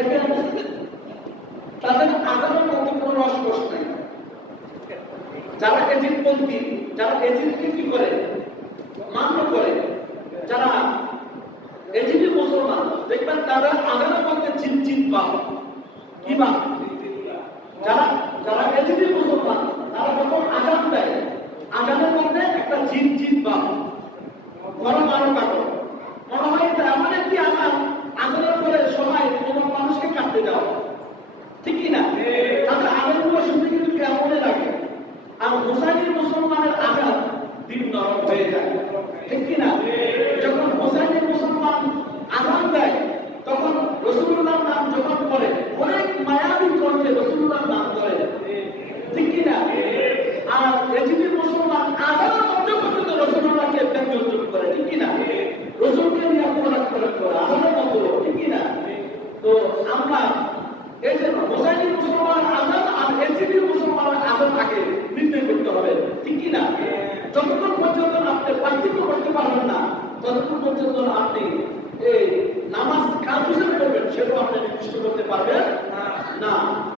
দেখেন তাদের আজানের মধ্যে কোনো রসকস নাই। যারা এজিদপন্থী যারা এজিদকে কি করে? মান্য করে। যারা এজিদি মুসলমান, দেখবেন তারা আজানের মধ্যে চিনচিন বা কি বা যারা যারা এজিদি মুসলমান, তারা যখন আজান আর হোসাইনি মুসলমানের আজান দিন নরম হয়ে যায়। ঠিক কি না যখন হোসাইনি মুসলমান আজান দেয়, তখন রসুল্লাহর নাম যখন করে অনেক মায়াবী কণ্ঠে রসুল্লাহর নাম করে ঠিক কি না আর এজিদি মুসলমান আজানের মধ্যে পর্যন্ত রসুল্লাহকে ব্যঙ্গযোগ করে। ঠিক কি না রসুলকে নিয়ে অপরাধ করে আজানের মতো ঠিক কি না তো আমরা এই যে হোসাইনি মুসলমান আজান কিনা? যতক্ষণ পর্যন্ত আপনি পার্থিব করতে পারবেন না, ততক্ষণ পর্যন্ত আপনি এই নামাজ কাজ হিসেবে করবেন সেটাও আপনি নির্দিষ্ট করতে পারবেন না।